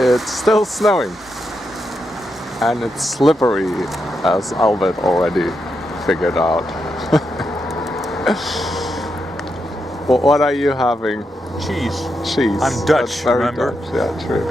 It's still snowing. And it's slippery, as Albert already figured out. What are you having? Cheese. Cheese. I'm Dutch, remember? Dutch. Yeah, true.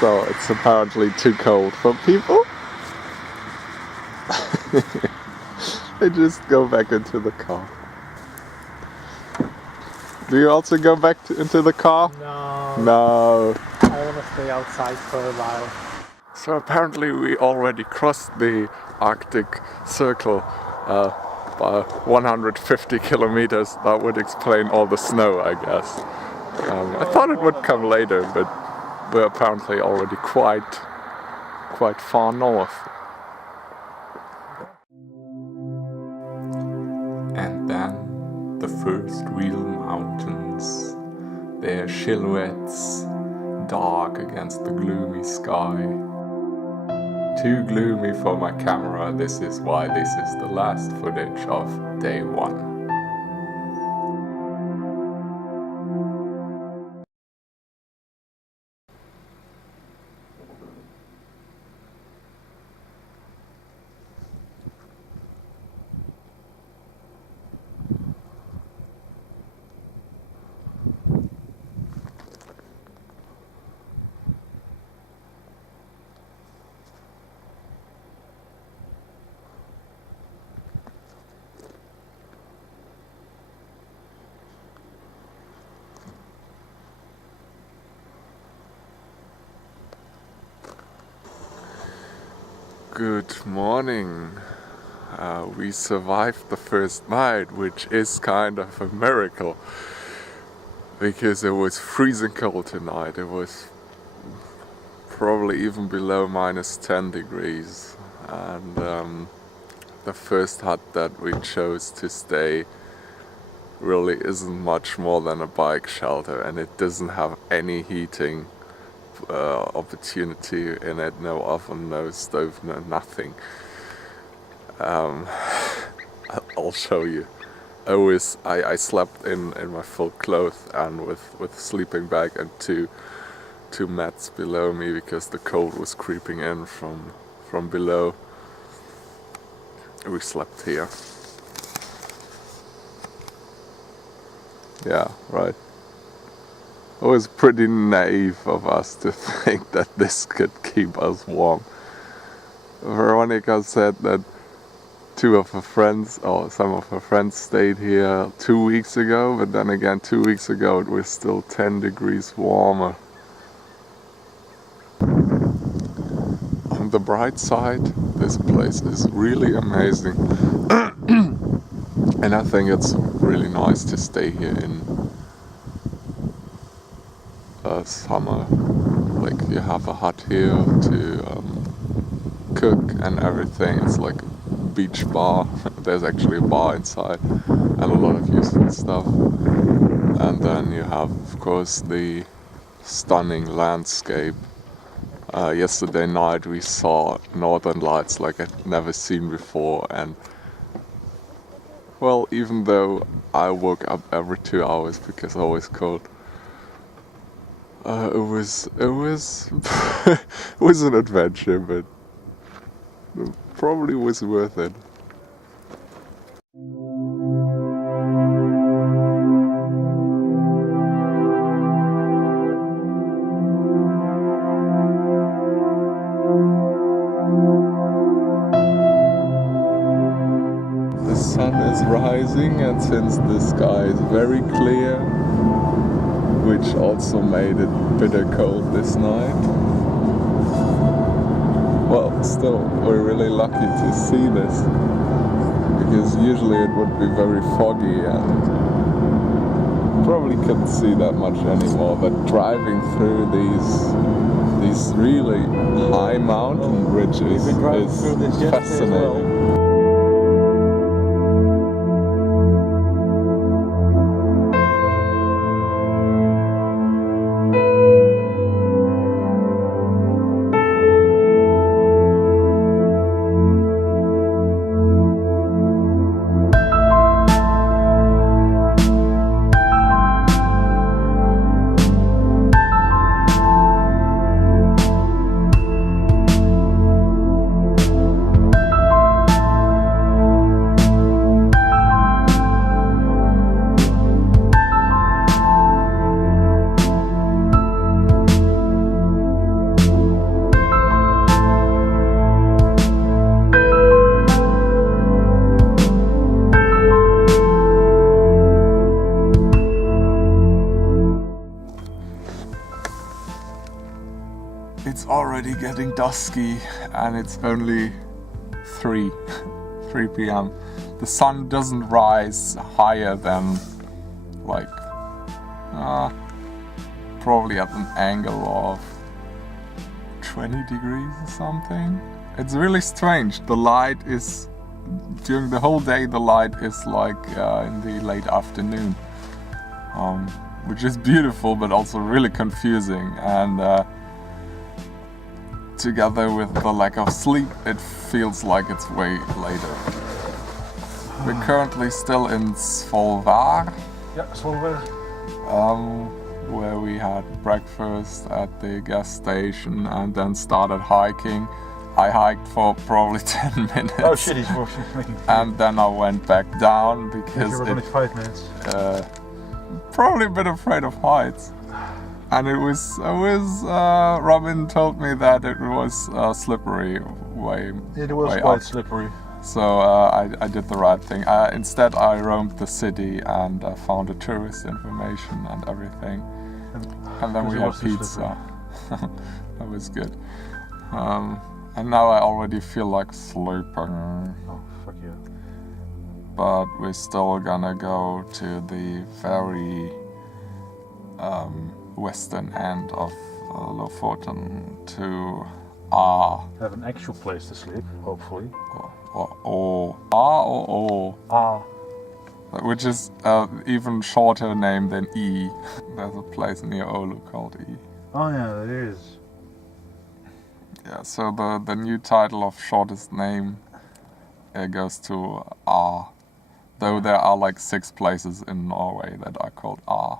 So it's apparently too cold for people. They just go back into the car. Do you also go back into the car? No. No. I want to stay outside for a while. So apparently we already crossed the Arctic Circle by 150 kilometers. That would explain all the snow, I guess. I thought it would come later, but we're apparently already quite far north. And then the first real mountains, their silhouettes dark against the gloomy sky. Too gloomy for my camera, this is why this is the last footage of day 1. Good morning. We survived the first night, which is kind of a miracle because it was freezing cold tonight. It was probably even below -10 degrees, and the first hut that we chose to stay really isn't much more than a bike shelter, and it doesn't have any heating opportunity in it, no oven, no stove, no nothing. I'll show you. I slept in my full clothes and with sleeping bag and two mats below me because the cold was creeping in from below. We slept here. Yeah, right. It was pretty naive of us to think that this could keep us warm. Veronica said that some of her friends stayed here 2 weeks ago, but then again 2 weeks ago it was still 10 degrees warmer. On the bright side, this place is really amazing. And I think it's really nice to stay here in summer. Like, you have a hut here to cook and everything. It's like a beach bar. There's actually a bar inside and a lot of useful stuff. And then you have, of course, the stunning landscape. Yesterday night we saw northern lights like I'd never seen before, and well, even though I woke up every 2 hours because I was cold, it was it was an adventure, but it probably was worth it. The sun is rising, and since the sky is very clear, which also made it bitter cold this night. Well, still, we're really lucky to see this, because usually it would be very foggy and probably couldn't see that much anymore, but driving through these really high mountain ridges is fascinating. it's already getting dusky and it's only 3 p.m. The sun doesn't rise higher than like probably at an angle of 20 degrees or something. It's really strange. The light is, during the whole day the light is like in the late afternoon, which is beautiful but also really confusing, and together with the lack of sleep it feels like it's way later. We're currently still in Svolvær. Yeah, Svolvær. Where we had breakfast at the gas station and then started hiking. I hiked for probably 10 minutes. Oh shit, he's watching me. And then I went back down because you were only 5 minutes. Probably a bit afraid of heights. And it was Robin told me that it was slippery way. It was way quite up. slippery. So I did the right thing. Instead I roamed the city and found the tourist information and everything. And then we had pizza. That was good. And now I already feel like sleeping. Oh, fuck yeah. But we're still gonna go to the very western end of Lofoten to Have an actual place to sleep, hopefully. Which is even shorter name than E. There's a place near Oulu called E. Oh yeah, there is. Yeah, so the new title of shortest name goes to A. Though there are like 6 places in Norway that are called A.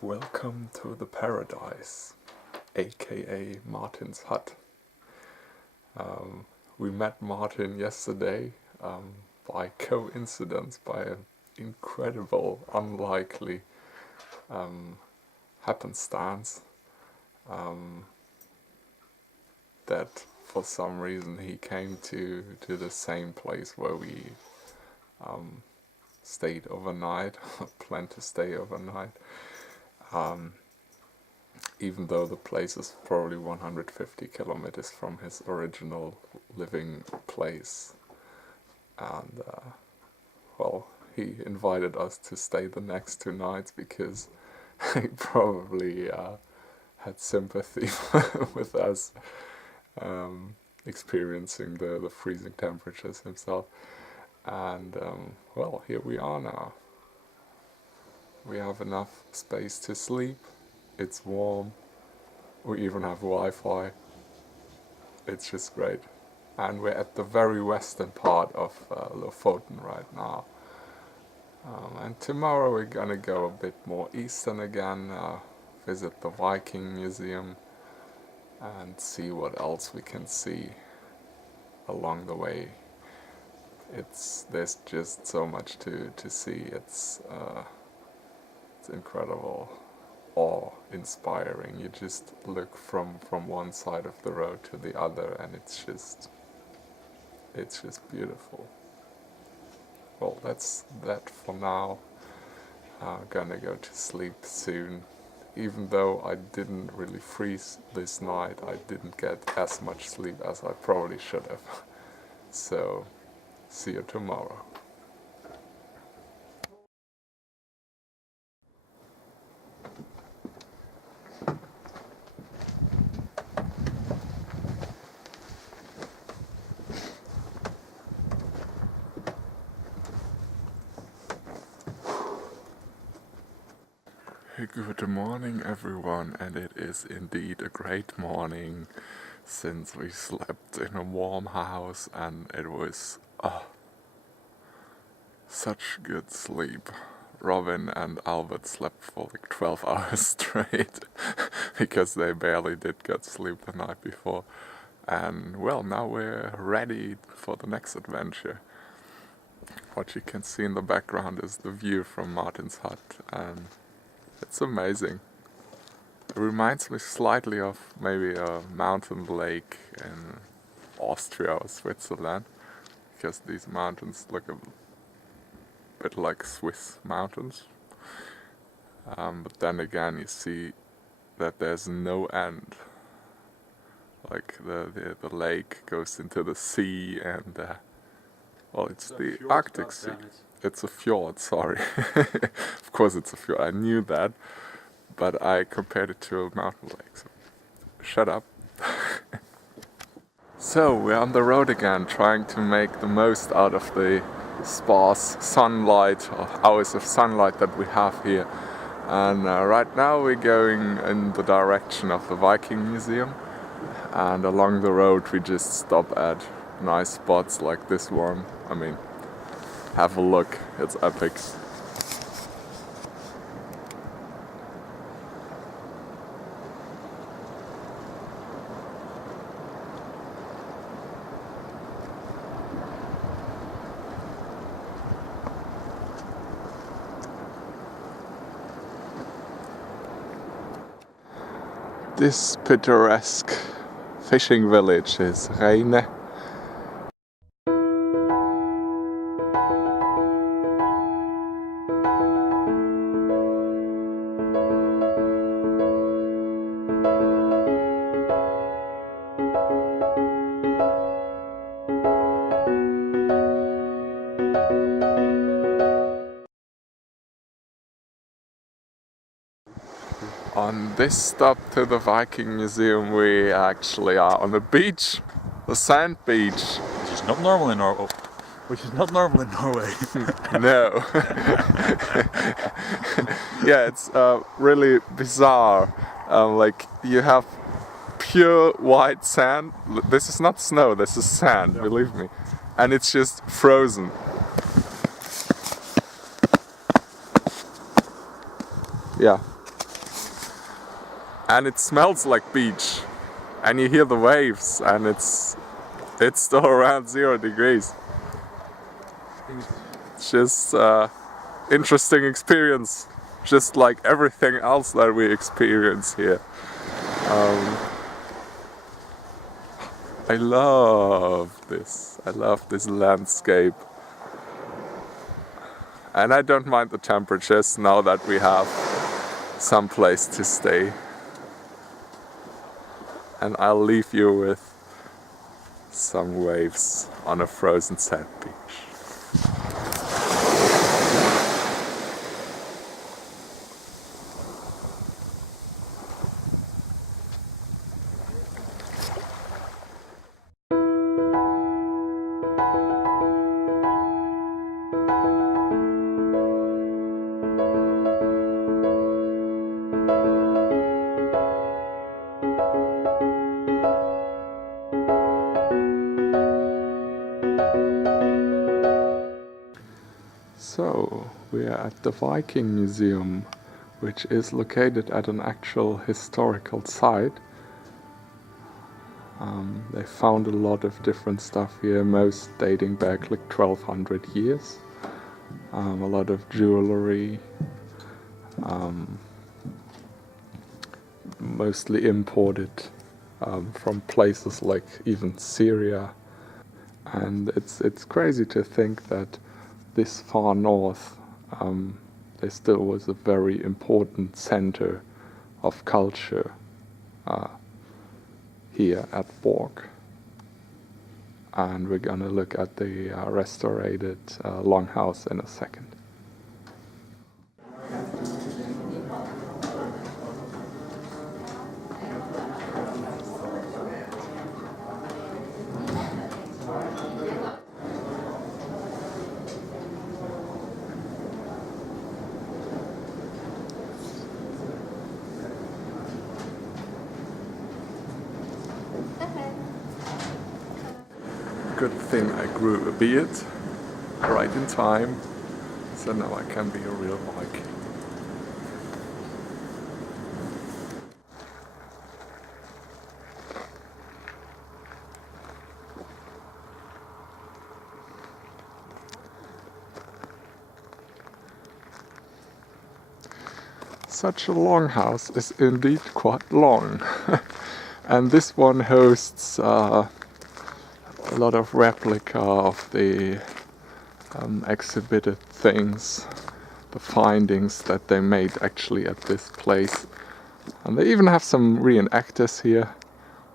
Welcome to the paradise, aka Martin's hut. We met Martin yesterday by coincidence, by an incredible, unlikely happenstance, that for some reason he came to the same place where we stayed overnight, planned to stay overnight. Even though the place is probably 150 kilometers from his original living place. And, well, he invited us to stay the next 2 nights because he probably had sympathy with us experiencing the freezing temperatures himself. And, well, here we are now. We have enough space to sleep. It's warm. We even have Wi-Fi. It's just great. And we're at the very western part of Lofoten right now. And tomorrow we're gonna go a bit more eastern again, visit the Viking Museum and see what else we can see along the way. There's just so much to see. It's incredible, awe-inspiring. You just look from one side of the road to the other and it's just beautiful. Well, that's that for now. Gonna go to sleep soon. Even though I didn't really freeze this night, I didn't get as much sleep as I probably should have. So, see you tomorrow. Good morning everyone, and it is indeed a great morning since we slept in a warm house and it was such good sleep. Robin and Albert slept for like 12 hours straight because they barely did get sleep the night before. And well, now we're ready for the next adventure. What you can see in the background is the view from Martin's hut, and It's amazing. It reminds me slightly of maybe a mountain lake in Austria or Switzerland, because these mountains look a bit like Swiss mountains. But then again, you see that there's no end. Like the lake goes into the sea, and well, it's the Arctic Sea. It's a fjord, sorry. Of course it's a fjord, I knew that, but I compared it to a mountain lake, so shut up. So we're on the road again, trying to make the most out of the sparse sunlight, or hours of sunlight that we have here. And right now we're going in the direction of the Viking Museum, and along the road we just stop at nice spots like this one. I mean, have a look, it's epic. This picturesque fishing village is Reine. On this stop to the Viking Museum we actually are on the beach, the sand beach. Which is not normal in Norway. Which is not normal in Norway. No. Yeah, it's really bizarre. Like you have pure white sand. This is not snow, this is sand, believe me. And it's just frozen. Yeah. And it smells like beach. And you hear the waves, and it's still around 0 degrees. It's just interesting experience, just like everything else that we experience here. I love this. I love this landscape. And I don't mind the temperatures now that we have some place to stay. And I'll leave you with some waves on a frozen sand beach. So, we are at the Viking Museum, which is located at an actual historical site. They found a lot of different stuff here, most dating back like 1200 years. A lot of jewelry, mostly imported from places like even Syria. And it's crazy to think that this far north there still was a very important center of culture here at Borg. And we're gonna look at the restored longhouse in a second. Good thing I grew a beard right in time, so now I can be a real Viking. such a long house is indeed quite long. And this one hosts a lot of replica of the exhibited things, the findings that they made actually at this place. And they even have some reenactors here,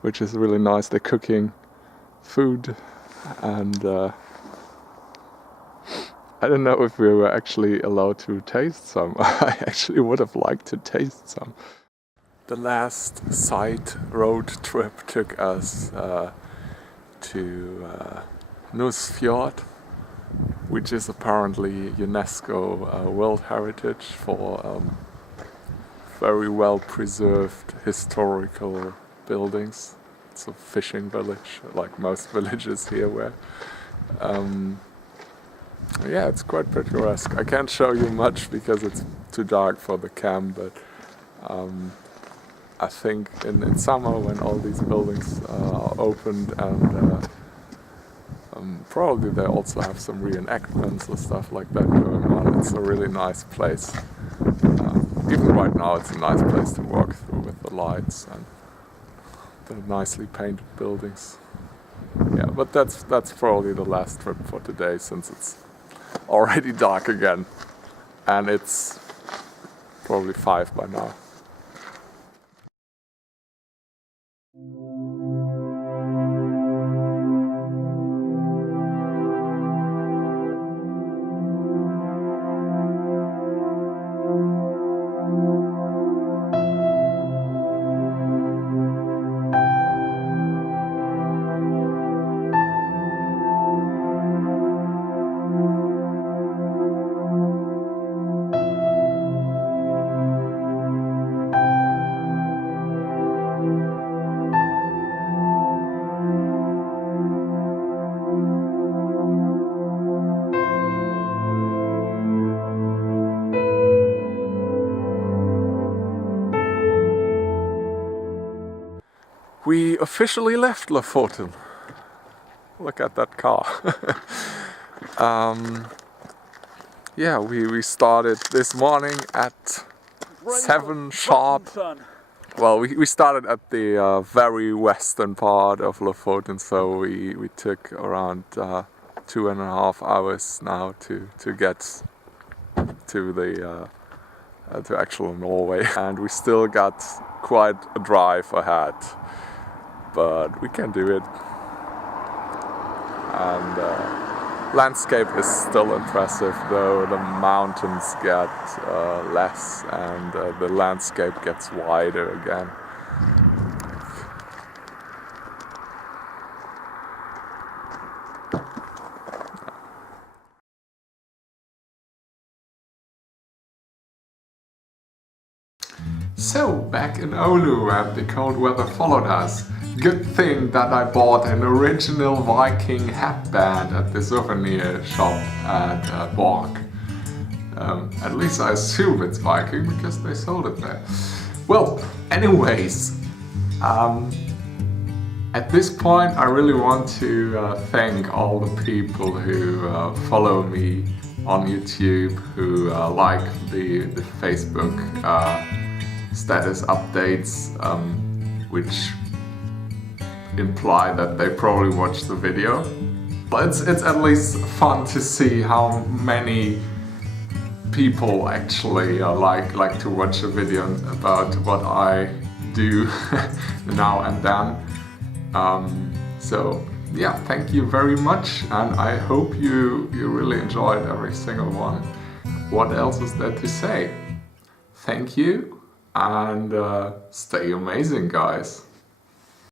which is really nice. They're cooking food, and I don't know if we were actually allowed to taste some. I actually would have liked to taste some. The last side road trip took us to Fjord, which is apparently UNESCO World Heritage for very well preserved historical buildings. It's a fishing village, like most villages here were. Yeah, it's quite picturesque. I can't show you much because it's too dark for the cam, but I think in summer when all these buildings are opened, and probably they also have some reenactments or stuff like that going on, it's a really nice place. Even right now it's a nice place to walk through with the lights and the nicely painted buildings. Yeah, but that's probably the last trip for today, since it's already dark again, and it's probably 5 by now. We officially left Lofoten. Look at that car. Yeah, we started this morning at 7 sharp. Well, we started at the very western part of Lofoten, so we took around 2.5 hours now to get to the to actual Norway, and we still got quite a drive ahead. But we can do it, and landscape is still impressive, though the mountains get less and the landscape gets wider again. So, back in Oulu, and the cold weather followed us. Good thing that I bought an original Viking headband at the souvenir shop at Borg. At least I assume it's Viking because they sold it there. Well, anyways, at this point I really want to thank all the people who follow me on YouTube, who like the Facebook status updates, which imply that they probably watched the video. But it's at least fun to see how many people actually like to watch a video about what I do now and then. So yeah, thank you very much, and I hope you really enjoyed every single one. What else is there to say? Thank you, and stay amazing, guys.